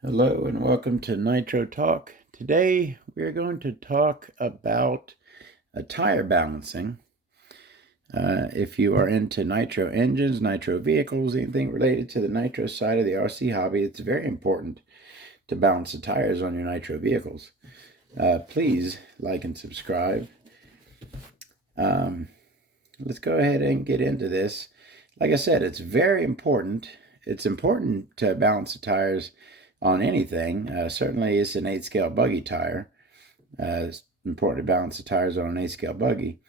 Hello and welcome to Nitro Talk. Today we are going to talk about tire balancing. If you are into nitro engines, nitro vehicles, anything related to the nitro side of the RC hobby, it's very important to balance the tires on your nitro vehicles. Please like and subscribe. Let's go ahead and get into this. Like I said, it's very important. It's important to balance the tires on anything. Certainly, it's an 8-scale buggy tire. It's important to balance the tires on an 8-scale buggy.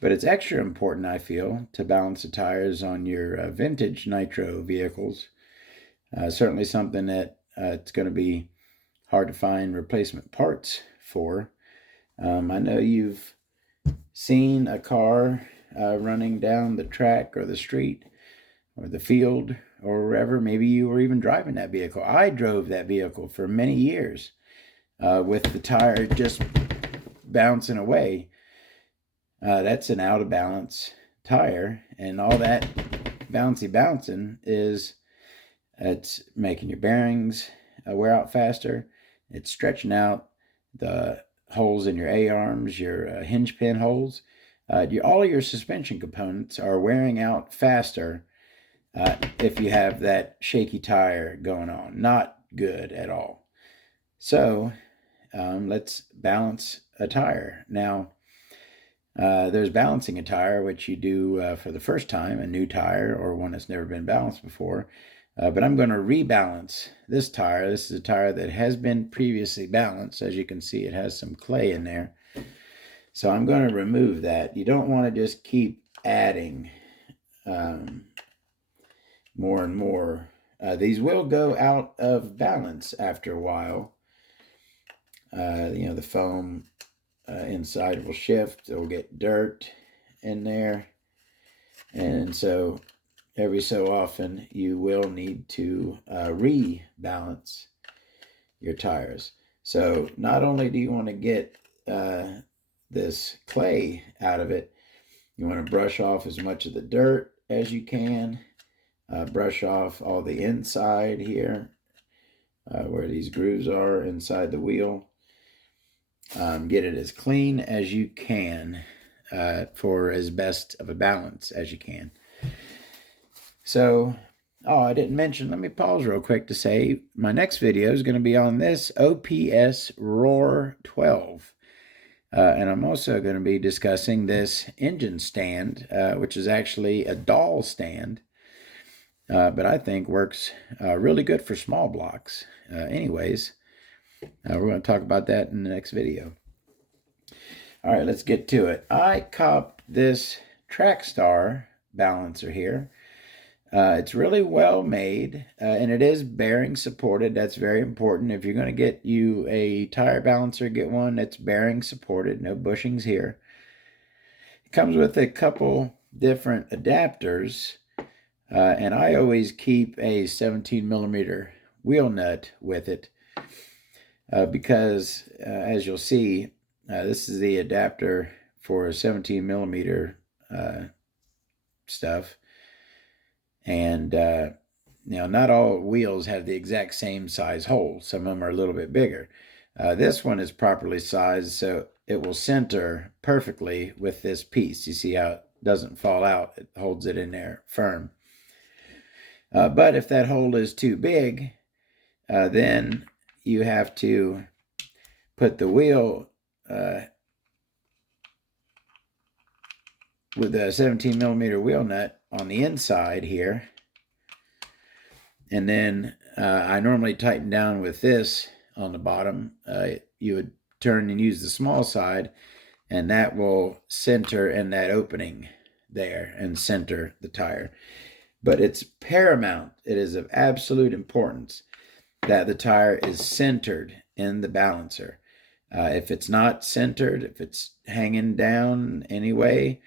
But it's extra important, I feel, to balance the tires on your vintage nitro vehicles. Certainly something that it's going to be hard to find replacement parts for. I know you've seen a car running down the track or the street or the field or wherever. Maybe you were even driving that vehicle. I drove that vehicle for many years with the tire just bouncing away. That's an out of balance tire, and all that bouncing is it's making your bearings wear out faster. It's stretching out the holes in your A-arms, your hinge pin holes. All of your suspension components are wearing out faster if you have that shaky tire going on. Not good at all. So let's balance a tire. Now, there's balancing a tire, which you do for the first time, a new tire or one that's never been balanced before. But I'm going to rebalance this tire. This is a tire that has been previously balanced. As you can see, it has some clay in there. So I'm going to remove that. You don't want to just keep adding more and more. These will go out of balance after a while. The foam inside will shift. It will get dirt in there. And so every so often you will need to rebalance your tires. So not only do you want to get this clay out of it, you want to brush off as much of the dirt as you can. Brush off all the inside here where these grooves are inside the wheel. Get it as clean as you can for as best of a balance as you can. So, I didn't mention, let me pause real quick to say my next video is going to be on this OPS Roar 12. And I'm also going to be discussing this engine stand, which is actually a doll stand, but I think works really good for small blocks. Anyways, we're going to talk about that in the next video. All right, let's get to it. I copped this Trackstar balancer here. It's really well made, and it is bearing supported. That's very important. If you're going to get you a tire balancer, get one that's bearing supported. No bushings here. It comes with a couple different adapters, and I always keep a 17 millimeter wheel nut with it because, as you'll see, this is the adapter for 17 millimeter stuff. And not all wheels have the exact same size hole. Some of them are a little bit bigger. This one is properly sized, so it will center perfectly with this piece. You see how it doesn't fall out. It holds it in there firm. But if that hole is too big, then you have to put the wheel with a 17 millimeter wheel nut on the inside here. And then I normally tighten down with this on the bottom. You would turn and use the small side, and that will center in that opening there and center the tire. But it's paramount. It is of absolute importance that the tire is centered in the balancer. If it's not centered, if it's hanging down anyway,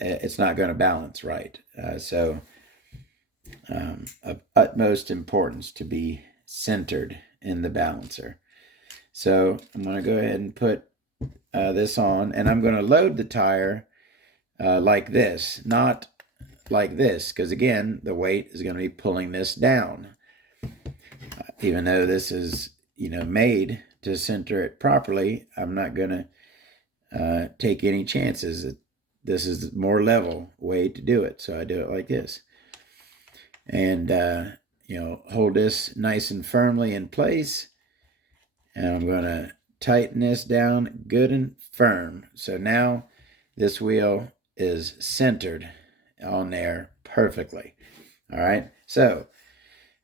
it's not going to balance right. So of utmost importance to be centered in the balancer. So I'm going to go ahead and put this on, and I'm going to load the tire like this, not like this, because again, the weight is going to be pulling this down. even though this is, made to center it properly, I'm not going to take any chances. This is a more level way to do it. So I do it like this. And, hold this nice and firmly in place. And I'm going to tighten this down good and firm. So now this wheel is centered on there perfectly. All right. So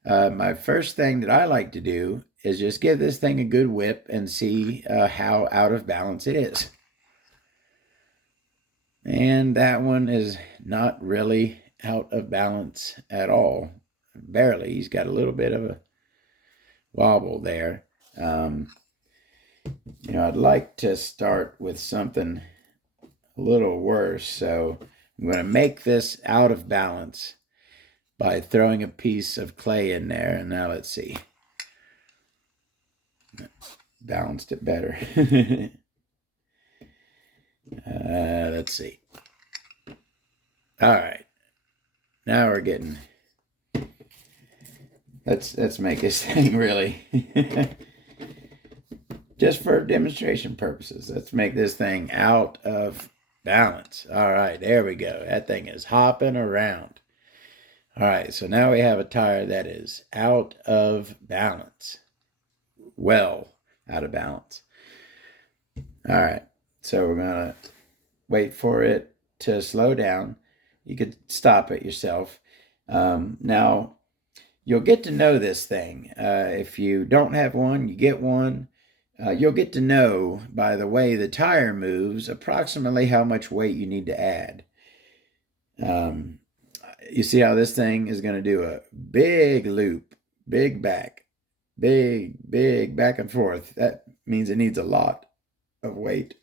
my first thing that I like to do is just give this thing a good whip and see how out of balance it is. And that one is not really out of balance at all. Barely. He's got a little bit of a wobble there. I'd like to start with something a little worse. So I'm going to make this out of balance by throwing a piece of clay in there. And now let's see. Balanced it better. Let's see. All right. Now we're getting... Let's make this thing really... Just for demonstration purposes, let's make this thing out of balance. All right, there we go. That thing is hopping around. All right, so now we have a tire that is out of balance. Well, out of balance. All right, so we're going to wait for it to slow down. You could stop it yourself. Now, you'll get to know this thing. If you don't have one, you get one. You'll get to know by the way the tire moves approximately how much weight you need to add. You see how this thing is going to do a big loop, big back, big back and forth. That means it needs a lot of weight.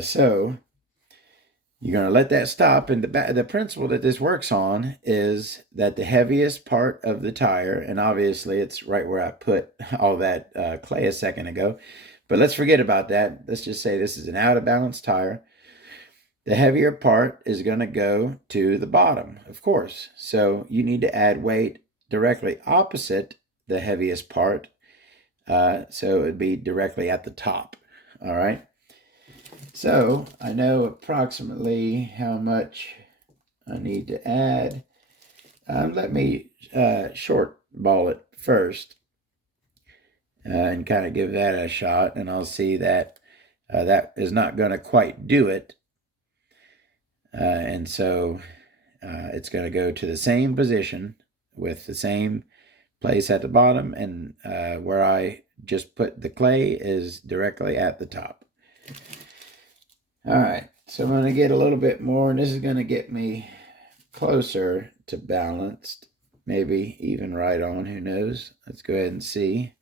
So you're going to let that stop. And the principle that this works on is that the heaviest part of the tire, and obviously it's right where I put all that clay a second ago, but let's forget about that. Let's just say this is an out of balance tire. The heavier part is going to go to the bottom, of course. So you need to add weight directly opposite the heaviest part. So it would be directly at the top. All right. So I know approximately how much I need to add. Let me short ball it first and kind of give that a shot, and I'll see that that is not going to quite do it. And so it's going to go to the same position with the same place at the bottom, and where I just put the clay is directly at the top. All right, so I'm going to get a little bit more, and this is going to get me closer to balanced, maybe even right on, who knows. Let's go ahead and see.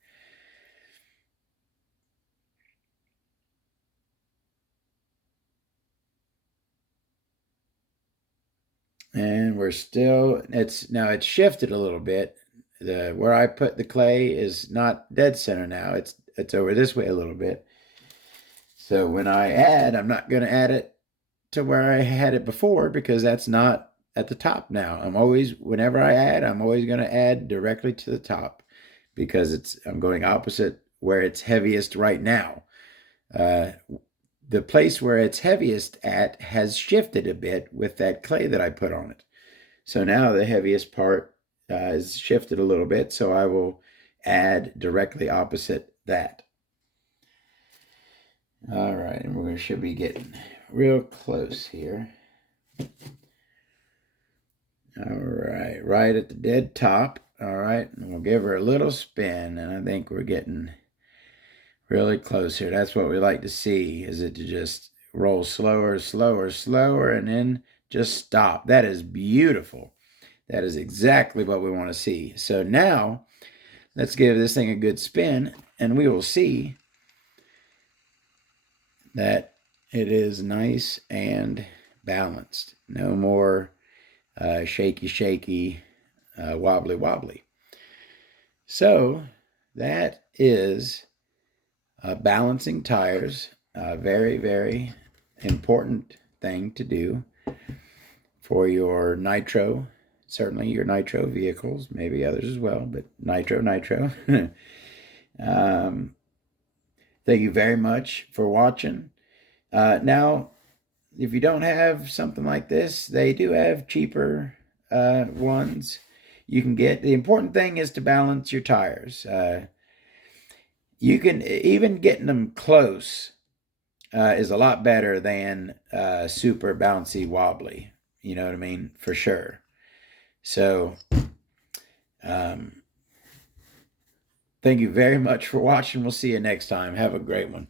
And we're still, it's shifted a little bit. Where I put the clay is not dead center now. It's over this way a little bit. So when I add, I'm not going to add it to where I had it before, because that's not at the top now. Whenever I add, I'm always going to add directly to the top, because I'm going opposite where it's heaviest right now. The place where it's heaviest at has shifted a bit with that clay that I put on it. So now the heaviest part is shifted a little bit, so I will add directly opposite that. All right, and we should be getting real close here. All right, right at the dead top. All right, and we'll give her a little spin, and I think we're getting really close here. That's what we like to see, is it to just roll slower, and then just stop. That is beautiful. That is exactly what we want to see. So now, let's give this thing a good spin, and we will see that it is nice and balanced. No more shaky, wobbly. So that is balancing tires. Very important thing to do for your nitro certainly your nitro vehicles, maybe others as well, but nitro. um, thank you very much for watching. Now, if you don't have something like this, they do have cheaper ones you can get. The important thing is to balance your tires. You can even getting them close is a lot better than super bouncy wobbly. You know what I mean? For sure. So, um, thank you very much for watching. We'll see you next time. Have a great one.